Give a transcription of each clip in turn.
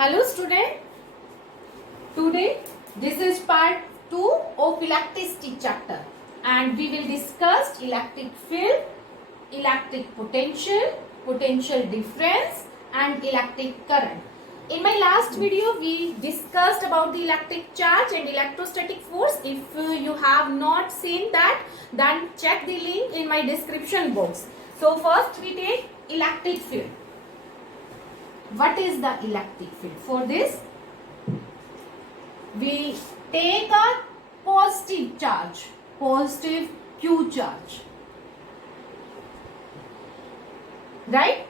Hello student, today this is part 2 of electricity chapter and we will discuss electric field, electric potential, potential difference and electric current. In my last video we discussed about the electric charge and electrostatic force. If you have not seen that, then check the link in my description box. So first we take electric field. What is the electric field? For this, we take a positive charge, positive Q charge, right?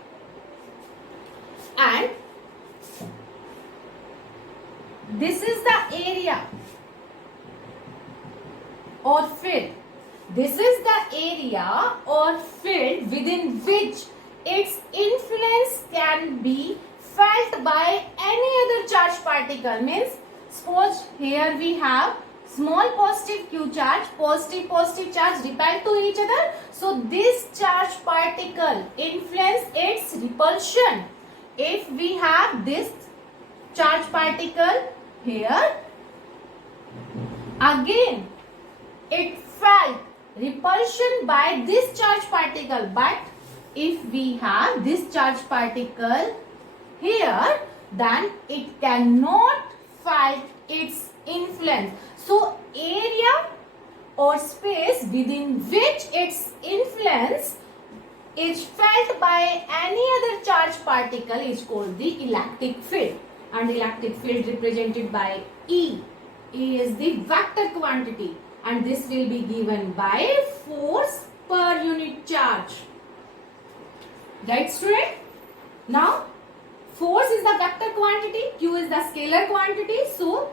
And this is the area or field. This is the area or field within which its influence can be felt by any other charged particle. Means suppose here we have small positive Q charge, positive charge repel to each other. So this charged particle influence its repulsion. If we have this charged particle here, again it felt repulsion by this charged particle, but if we have this charged particle here, then it cannot felt its influence. So area or space within which its influence is felt by any other charged particle is called the electric field, and electric field represented by E. E is the vector quantity and this will be given by force per unit charge. Right student? Now force is the vector quantity, Q is the scalar quantity. So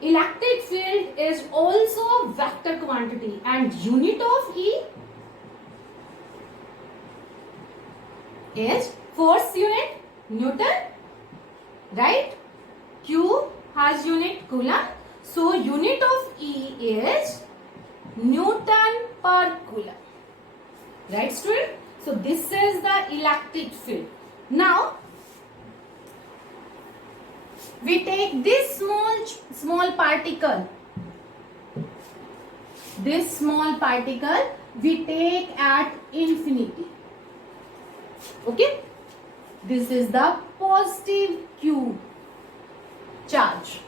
electric field is also a vector quantity and unit of E is force unit Newton, right? Q has unit Coulomb. So unit of E is Newton per Coulomb. Right student? So this is the electric field. Now we take this small particle. This small particle we take at infinity. Okay? This is the positive Q charge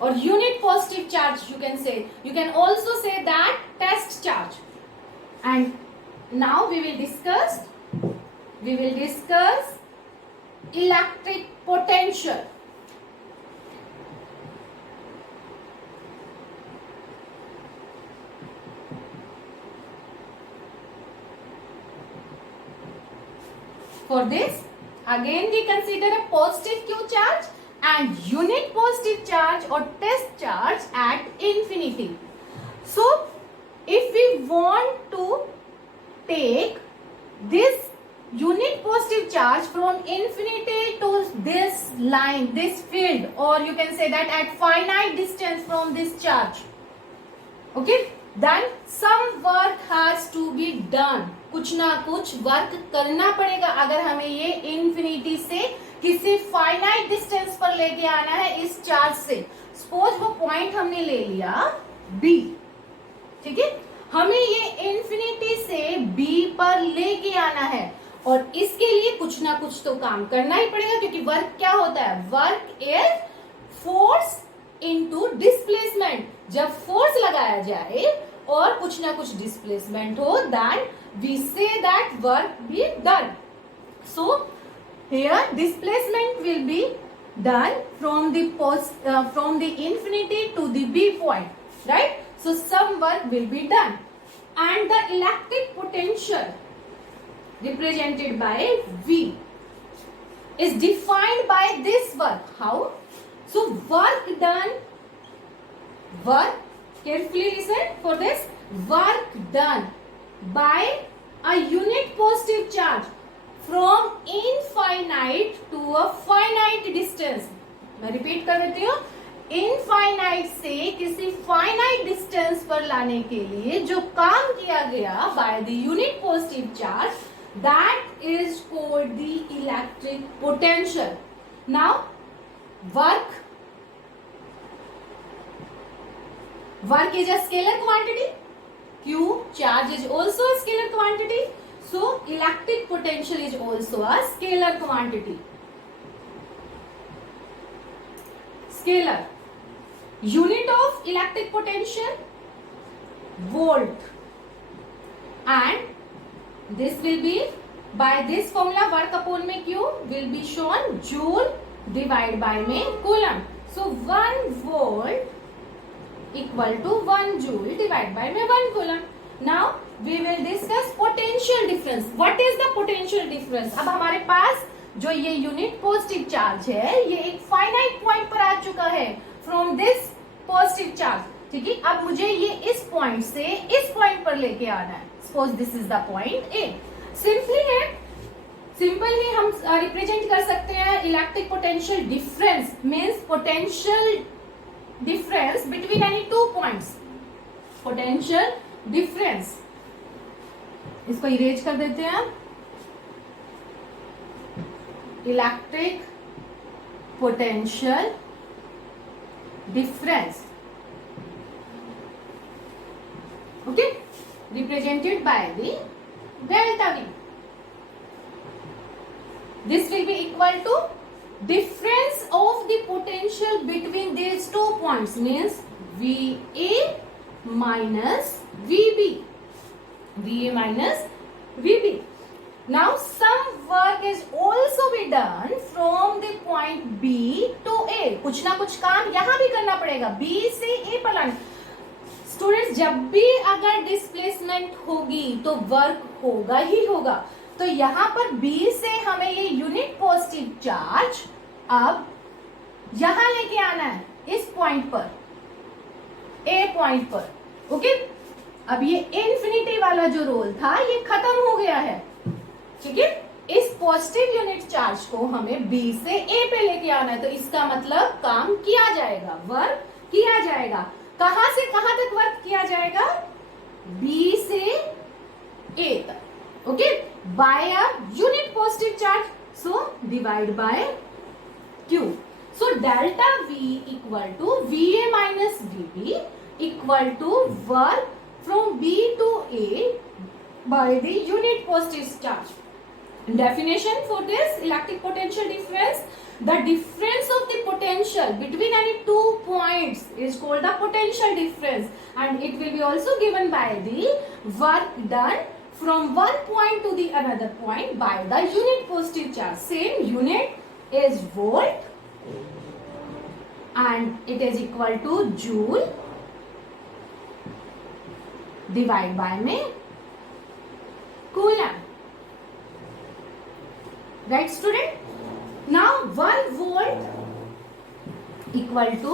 or unit positive charge, you can say. You can also say that test charge. And now we will discuss electric potential. For this, again we consider a positive Q charge and unit positive charge or test charge at infinity. So, if we want to take this unit positive charge from infinity to this line, this field, or you can say that at finite distance from this charge, okay, then some work has to be done. कुछ ना कुछ वर्क करना पड़ेगा अगर हमें ये इन्फिनिटी से किसी फाइनाइट डिस्टेंस पर लेके आना है इस चार्ज से. सपोज वो पॉइंट हमने ले लिया B, ठीक है, हमें ये इन्फिनिटी से B पर लेके आना है और इसके लिए कुछ ना कुछ तो काम करना ही पड़ेगा, क्योंकि वर्क क्या होता है? Work is force into displacement. जब फोर्स लगाया जाए और कुछ ना कुछ डिस्प्लेसमेंट हो, then we say that work be done. So here displacement will be done from the infinity to the B point, right? So some work will be done, and the electric potential represented by V is defined by this work. How? So work done, carefully listen for this, work done by a unit positive charge from infinite to a finite distance. मैं रिपीट कर देती हूँ, इनफाइनाइट से किसी finite distance पर लाने के लिए जो काम किया गया by the unit positive charge, that is called the electric potential. Now work is a scalar quantity, q charge is also a scalar quantity, so electric potential is also a scalar quantity. Scalar. Unit of electric potential volt, and this will be by this formula work upon में q will be shown joule divide by में coulomb. So 1 volt equal to 1 joule divide by में 1 coulomb. Now we will discuss potential difference. What is the potential difference? अब हमारे पास जो ये unit positive charge है ये एक फाइनाइट पॉइंट पर आ चुका है फ्रॉम दिस पॉजिटिव चार्ज, ठीक है. अब मुझे ये इस पॉइंट से इस पॉइंट पर लेके आना है. Suppose this is the point A. Simple ही हम रिप्रेजेंट कर सकते हैं electric potential difference means potential difference between any two points. Potential difference इसको इरेज कर देते हैं. Electric potential difference, okay, represented by the delta V. This will be equal to difference of the potential between these two points means VA minus VB. VA minus VB. Now some work is also be done from the point B to A. कुछ ना कुछ काम यहाँ भी करना पड़ेगा B से A पर लाने. स्टूडेंट्स जब भी अगर डिस्प्लेसमेंट होगी तो वर्क होगा ही होगा. तो यहाँ पर B से हमें ये यूनिट पॉजिटिव चार्ज अब यहां लेके आना है इस पॉइंट पर A पॉइंट पर. ओके, अब ये इन्फिनिटी वाला जो रोल था ये खत्म हो गया है, ठीक है. इस पॉजिटिव यूनिट चार्ज को हमें B से A पे लेके आना है. तो इसका मतलब काम किया जाएगा, वर्क किया जाएगा. कहां से कहां तक वर्क किया जाएगा? B से A तक. Okay, by a unit positive charge, so divide by Q. So delta V equal to VA minus VB equal to work from B to A by the unit positive charge. Definition for this electric potential difference: the difference of the potential between any two points is called the potential difference, and it will be also given by the work done from one point to the another point by the unit positive charge. Same unit is volt and it is equal to joule divide by में coulomb. Right, student? Now 1 volt equal to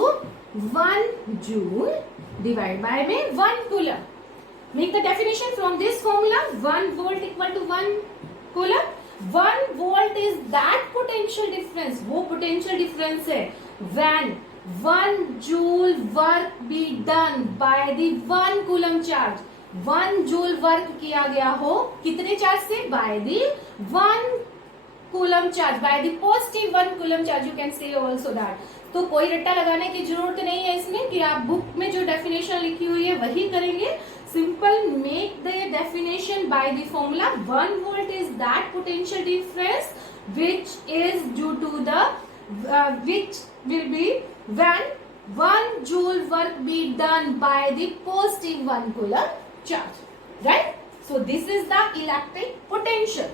1 joule divided by में 1 coulomb. Make the definition from this formula. 1 volt equal to 1 coulomb. 1 volt is that potential difference. वो potential difference है when 1 joule work be done by the 1 coulomb charge. 1 joule work किया गया हो कितने चार्ज से? By the 1 coulomb charge, by the positive 1 coulomb charge. You can say also that. तो कोई रट्टा लगाने की जरूरत नहीं है इसमें कि आप बुक में जो डेफिनेशन लिखी हुई है वही करेंगे. Simple make the definition by the formula. 1 volt is that potential difference which is due to the which will be when 1 joule work be done by the positive 1 coulomb charge. Right? So this is the electric potential.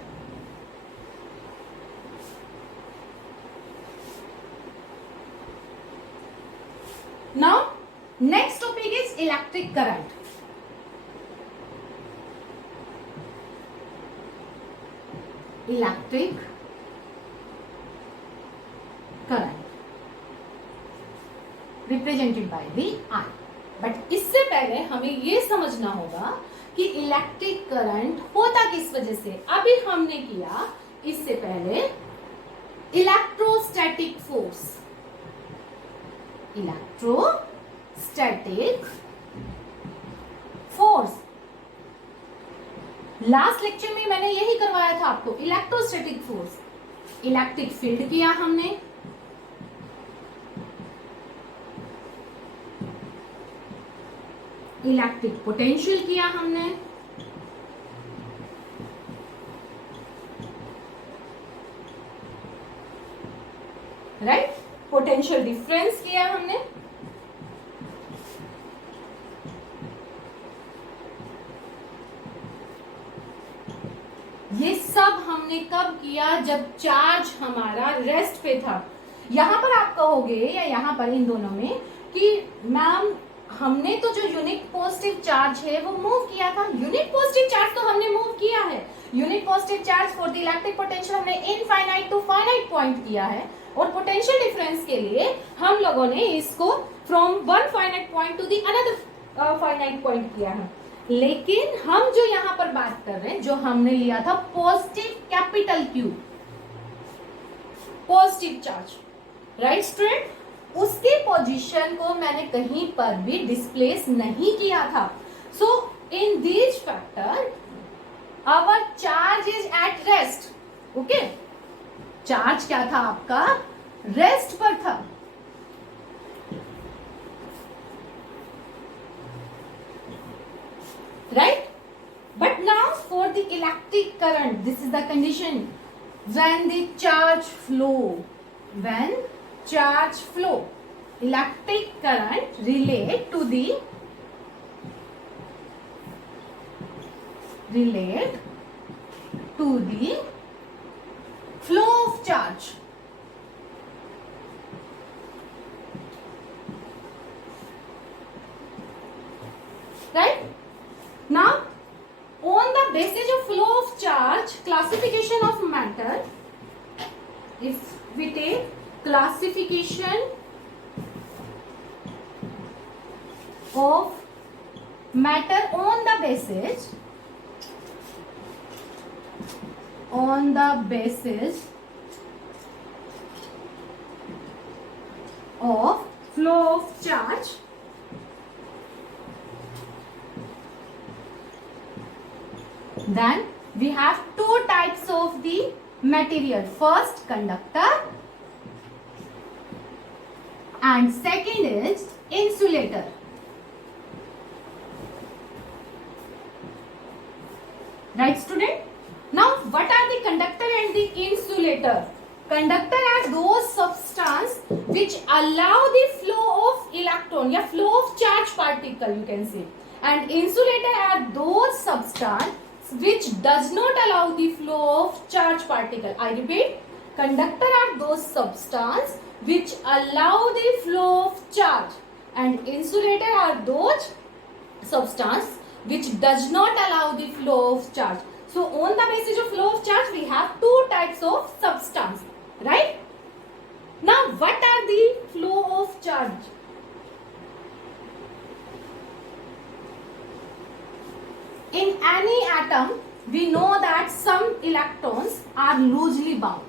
Now next topic is electric current. Electric current represented by the I. But इससे पहले हमें ये समझना होगा कि electric current होता किस वजह से. अभी हमने किया इससे पहले electrostatic force. Electrostatic force last lecture में मैंने यही करवाया था आपको. इलेक्ट्रोस्टैटिक फोर्स, इलेक्ट्रिक फील्ड किया हमने, इलेक्ट्रिक पोटेंशियल किया हमने, राइट, पोटेंशियल डिफरेंस किया हमने, ये सब हमने कब किया, जब चार्ज हमारा रेस्ट पे था। यहां पर आप कहोगे या यहां पर इन दोनों में कि मैम हमने तो जो यूनिट पॉजिटिव चार्ज है वो मूव किया था। यूनिट पॉजिटिव चार्ज तो हमने मूव किया है। Unit positive charge for the electric potential हमने इनफाइनाइट टू फाइनाइट पॉइंट किया है, और पोटेंशियल डिफरेंस के लिए हम लोगों ने इसको from one finite point two the another finite point किया है। लेकिन हम जो यहां पर बात कर रहे हैं, जो हमने लिया था positive capital Q, positive charge, right student, उसकी पोजीशन को मैंने कहीं पर भी डिस्प्लेस नहीं किया था। So in these factor our charge is at rest. Okay, charge क्या था आपका, रेस्ट पर था। Right? But now for the electric current, this is the condition when the charge flow, when charge flow, electric current relate to the flow of charge. Right? Now, on the basis of flow of charge, classification of matter, if we take classification of matter on the basis of flow of charge, then we have two types of the material. First, conductor, and second is insulator. Right, student? Now, what are the conductor and the insulator? Conductor are those substance which allow the flow of electron, या flow of charge particle you can say, and insulator are those substance which does not allow the flow of charge particle. I repeat, conductor are those substance which allow the flow of charge, and insulator are those substance which does not allow the flow of charge. So on the basis of flow of charge, we have two types of substance, right? Now what are the flow of charge? In any atom, we know that some electrons are loosely bound.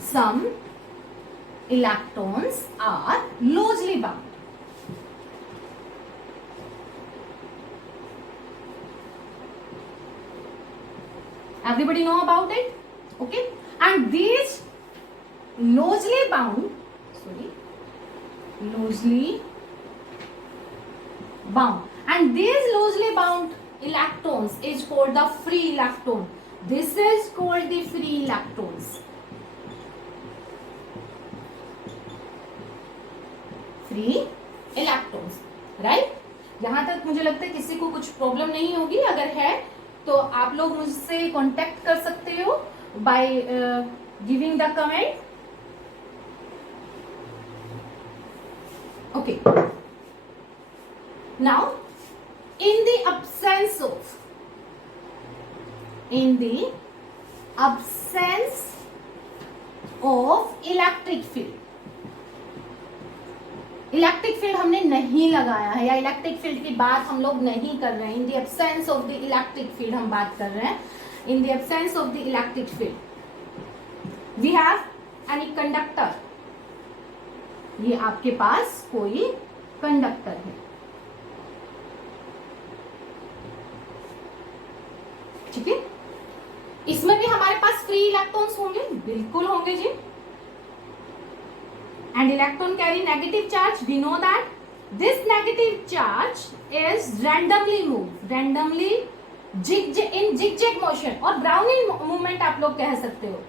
Some electrons are loosely bound. Everybody know about it? Okay. And these loosely bound, and these loosely bound electrons is called the free electron. This is called the free electrons. Free electrons, right? यहाँ तक मुझे लगता है किसी को कुछ प्रॉब्लम नहीं होगी। अगर है तो आप लोग मुझसे कांटेक्ट कर सकते हो by giving the comment. Okay, now in the absence of electric field, electric field हमने नहीं लगाया है, या इलेक्ट्रिक फील्ड की बात हम लोग नहीं कर रहे हैं। In the absence of the electric field हम बात कर रहे हैं। In the absence of the electric field we have any conductor, ये आपके पास कोई कंडक्टर है, ठीक है। इसमें भी हमारे पास फ्री इलेक्ट्रॉन्स होंगे, बिल्कुल होंगे जी। And electron carry negative charge, we know that, this negative charge is randomly in zigzag motion और Brownian movement आप लोग कह सकते हो.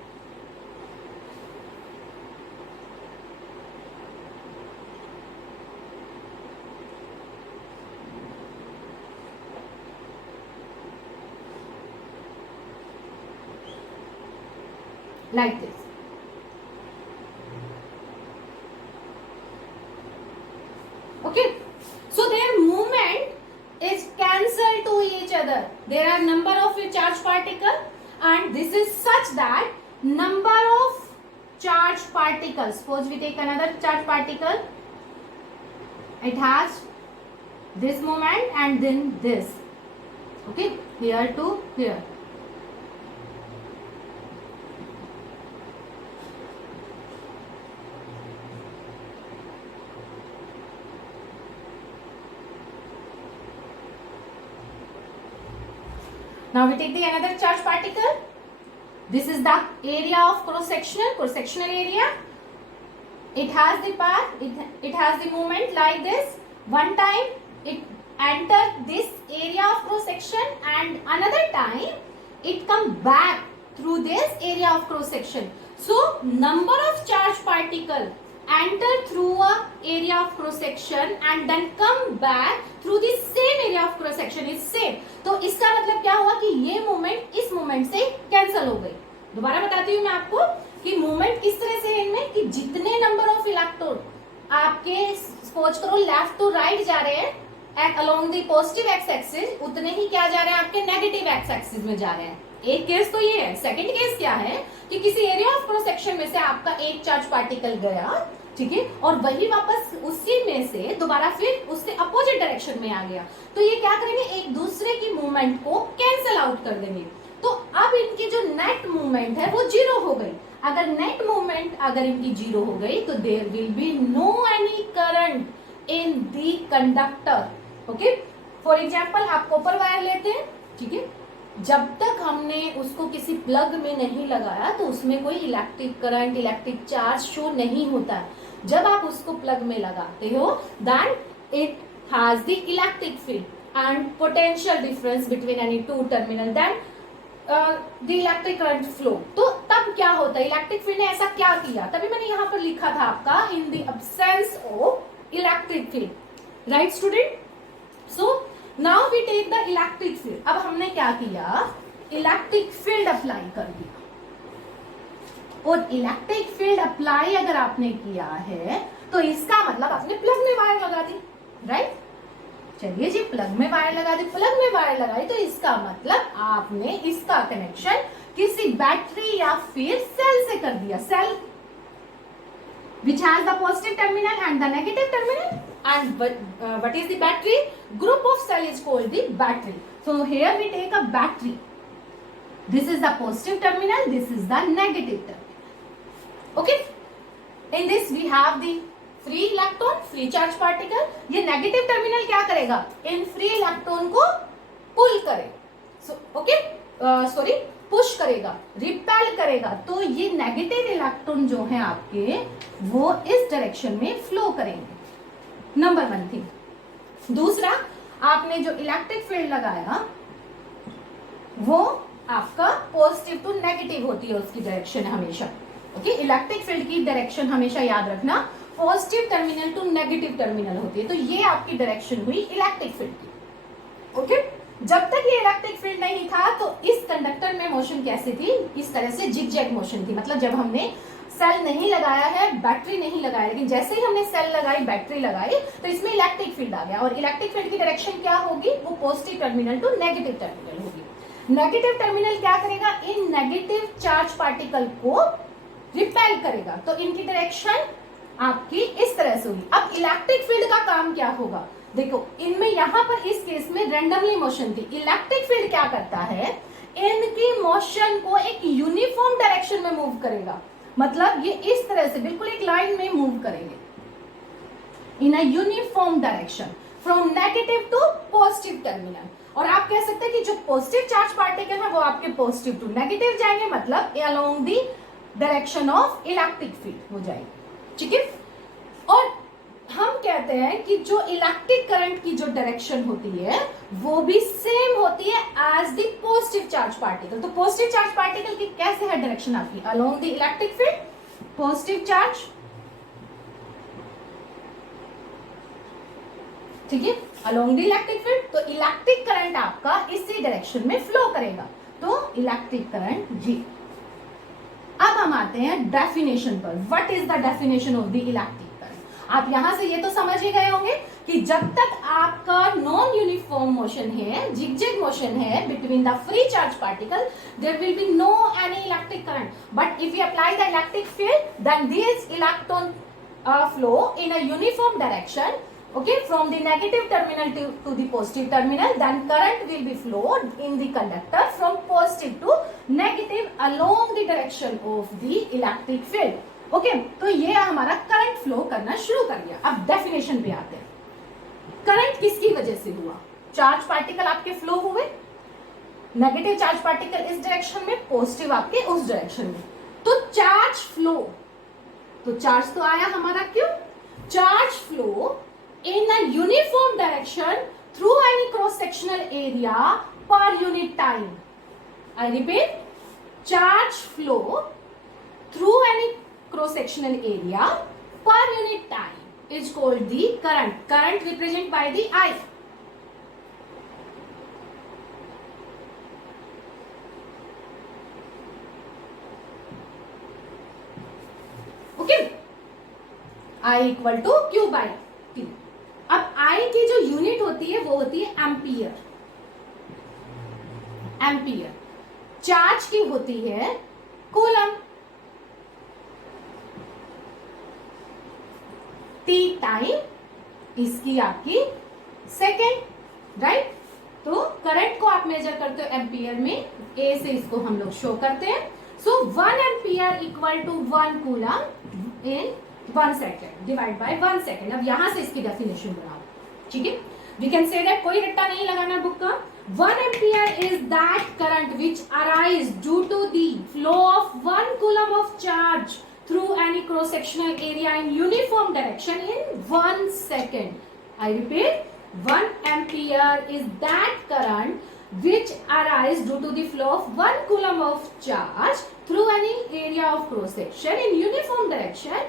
Like this. Okay, so their movement is cancelled to each other. There are number of charged particle and this is such that number of charged particles, suppose we take another charged particle, it has this moment and then this, okay, here to here. Now we take the another charged particle. This is the area of cross-sectional area. It has the path, it has the movement like this. One time it entered this area of cross-section and another time it come back through this area of cross-section. So number of charged particle enter through a area of cross-section and then come back through the same area of cross-section is same. तो इसका मतलब क्या हुआ कि ये मूवमेंट इस मूवमेंट से कैंसिल हो गई. दोबारा बताती हूँ मैं आपको कि मूवमेंट किस तरह से है इनमें, कि जितने नंबर ऑफ इलेक्ट्रॉन आपके सपोज करो लेफ्ट टू राइट जा रहे हैं along the positive x axis, उतने ही क्या जा रहे हैं आपके नेगेटिव एक्स एक्सिस में जा रहे हैं. एक केस तो ये है. सेकंड केस क्या है कि किसी एरिया ऑफ क्रॉस सेक्शन में से आपका एक चार्ज पार्टिकल गया, ठीक है, और वही वापस उसी में से दोबारा फिर उससे अपोजिट डायरेक्शन में आ गया. तो ये क्या करेंगे, एक दूसरे की मूवमेंट को कैंसिल आउट कर देंगे. तो अब इनकी जो नेट मूवमेंट है वो जीरो हो गई. अगर नेट मूवमेंट अगर इनकी जीरो हो गई तो there will be no any current in the conductor. Okay, for example आप कॉपर वायर लेते हैं, ठीक है, जब तक हमने उसको किसी प्लग में नहीं लगाया तो उसमें कोई electric current electric charge show नहीं होता है. जब आप उसको प्लग में लगाते हो then it has the electric field and potential difference between any two terminal then the electric current flow. तो तब क्या होता है, इलेक्ट्रिक फील्ड ने ऐसा क्या किया, तभी मैंने यहां पर लिखा था आपका in the absence of electric field. Right student, so now we take the electric field. अब हमने क्या किया, इलेक्ट्रिक फील्ड अप्लाई कर दिया. और इलेक्ट्रिक फील्ड अप्लाई अगर आपने किया है तो इसका मतलब आपने प्लग में वायर लगा दी. राइट, चलिए जी, प्लग में वायर लगा दी, प्लग में वायर लगाई तो इसका मतलब आपने इसका कनेक्शन किसी बैटरी या फिर सेल से कर दिया. Cell which has the positive terminal and the negative terminal, and what is the battery? Group of cell is called the battery. So here we take a battery. This is the positive terminal, this is the negative terminal. Okay, in this we have the free electron, free charge particle. ये negative terminal क्या करेगा, इन free electron को pull करे, so okay, sorry, push करेगा, रिपेल करेगा. तो ये negative electron जो है आपके वो इस डायरेक्शन में फ्लो करेंगे. Number one thing. दूसरा, आपने जो इलेक्ट्रिक फील्ड लगाया वो आपका पॉजिटिव टू नेगेटिव होती है उसकी डायरेक्शन हमेशा. ओके, इलेक्ट्रिक फील्ड की डायरेक्शन हमेशा याद रखना positive terminal to negative terminal होती है. तो ये आपकी डायरेक्शन हुई इलेक्ट्रिक फील्ड की. ओके, जब तक ये इलेक्ट्रिक फील्ड नहीं था तो इस कंडक्टर में मोशन कैसी थी, इस तरह से जिगजैग मोशन थी. मतलब जब हमने सेल नहीं लगाया है, बैटरी नहीं लगाया, लेकिन जैसे ही हमने सेल लगाई, बैटरी लगाई, तो इसमें इलेक्ट्रिक फील्ड आ गया. और इलेक्ट्रिक फील्ड की डायरेक्शन क्या होगी, वो positive terminal to negative terminal होगी. नेगेटिव टर्मिनल क्या करेगा, इन नेगेटिव चार्ज पार्टिकल को रिपेल करेगा. तो इनकी डायरेक्शन आपकी इस तरह से होगी. अब इलेक्ट्रिक फील्ड का काम क्या होगा, देखो इनमें यहां पर इस केस में रैंडमली मोशन थी. इलेक्ट्रिक फील्ड क्या करता है, इनकी मोशन को एक यूनिफॉर्म डायरेक्शन में मूव करेगा. मतलब ये इस तरह से बिल्कुल एक लाइन में मूव करेंगे in a uniform direction from negative to positive terminal. और आप कह सकते हैं कि जो पॉजिटिव चार्ज पार्टिकल है वो आपके पॉजिटिव टू नेगेटिव जाएंगे, मतलब along the direction of electric field हो जाएगी. ठीक है, और हम कहते कहते हैं कि जो इलेक्ट्रिक करंट की जो डायरेक्शन होती है वो भी सेम होती है as the positive charge particle. तो पॉजिटिव चार्ज पार्टिकल की कैसे है डायरेक्शन आपकी? Along the electric field positive charge, ठीक है, अलोंग द इलेक्ट्रिक फील्ड। तो इलेक्ट्रिक करंट आपका इसी डायरेक्शन में फ्लो करेगा, तो इलेक्ट्रिक करंट जी। अब हम आते हैं डेफिनेशन पर। What is the definition of the electric current? आप यहां से ये तो समझ ही गए होंगे कि जब तक आपका नॉन यूनिफॉर्म मोशन है, जिगजैग मोशन है between the free charge particle, there will be no any electric current. But if you apply the electric field, then this electron flow in a uniform direction, okay, from the negative terminal to the positive terminal, then current will be flowed in the conductor from positive to negative along the direction of the electric field, okay। तो ये हमारा current flow करना शुरू कर गया। अब डेफिनेशन पे आते हैं। करंट किसकी वजह से हुआ? चार्ज पार्टिकल आपके फ्लो हुए, नेगेटिव चार्ज पार्टिकल इस डायरेक्शन में, पॉजिटिव आपके उस डायरेक्शन में, तो चार्ज फ्लो, तो चार्ज तो आया हमारा, क्यों? Charge flow in a uniform direction through any cross sectional area per unit time. I repeat, charge flow through any cross sectional area per unit time is called the current. Current represented by the I. Okay, I equal to Q by T. अब I की जो यूनिट होती है वो होती है ampere. Ampere charge की होती है कूलम। T टाइम इसकी आपकी सेकेंड, राइट। तो करंट को आप मेजर करते हो एम्पियर में, ए से इसको हम लोग शो करते हैं। So 1 ampere equal to 1 coulomb in 1 second divide by 1 second. अब यहां से इसकी डेफिनेशन बनाओ, ठीक है। वी कैन से दैट, कोई रट्टा नहीं लगाना बुक का। 1 ampere is that current which arise due to the flow of 1 coulomb of charge through any cross sectional area in uniform direction in 1 second. I repeat, 1 ampere is that current which arise due to the flow of 1 coulomb of charge through any area of cross section in uniform direction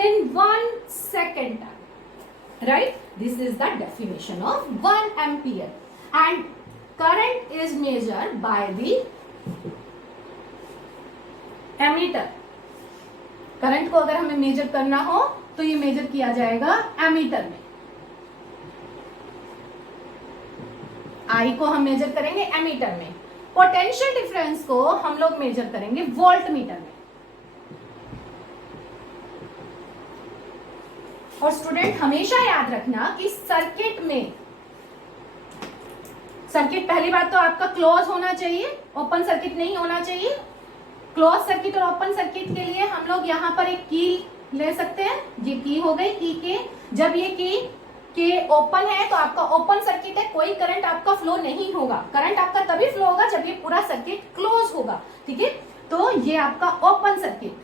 in 1 second time, right? This is the definition of 1 ampere, and current is measured by the ammeter. Current को अगर हमें मेजर करना हो तो ये मेजर किया जाएगा एमीटर में। आई को हम मेजर करेंगे एमीटर में, पोटेंशियल डिफरेंस को हम लोग मेजर करेंगे वोल्ट मीटर में। और स्टूडेंट हमेशा याद रखना कि सर्किट में, सर्किट पहली बात तो आपका क्लोज होना चाहिए, ओपन सर्किट नहीं होना चाहिए। क्लोज सर्किट और ओपन सर्किट के लिए हम लोग यहाँ पर एक की ले सकते हैं, ये की हो गई की के। जब ये की के ओपन है तो आपका ओपन सर्किट है, कोई करंट आपका फ्लो नहीं होगा। करंट आपका तभी फ्लो होगा जब ये पूरा सर्किट क्लोज होगा, ठीक है। तो ये आपका ओपन सर्किट,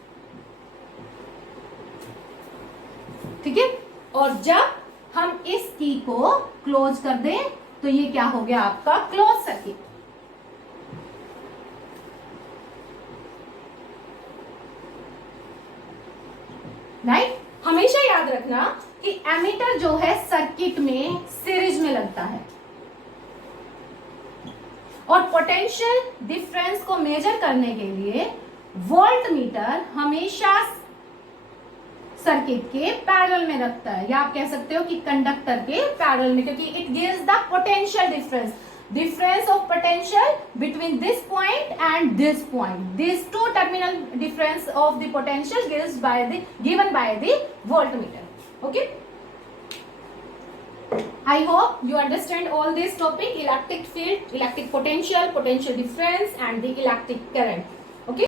ठीक है। और जब हम इस की को क्लोज कर दें तो ये क्या हो गया आपका क्लोज सर्किट। राइट, हमेशा याद रखना कि एमीटर जो है सर्किट में सीरीज में लगता है, और पोटेंशियल डिफरेंस को मेजर करने के लिए वोल्ट मीटर हमेशा सर्किट के पैरेलल में रखता है, या आप कह सकते हो कि कंडक्टर के पैरेलल में, क्योंकि it gives the potential difference, difference of potential between this point and this point. These two terminal difference of the potential given by the voltmeter. Okay, I hope you understand all this topic: electric field, electric potential, potential difference, and the electric current.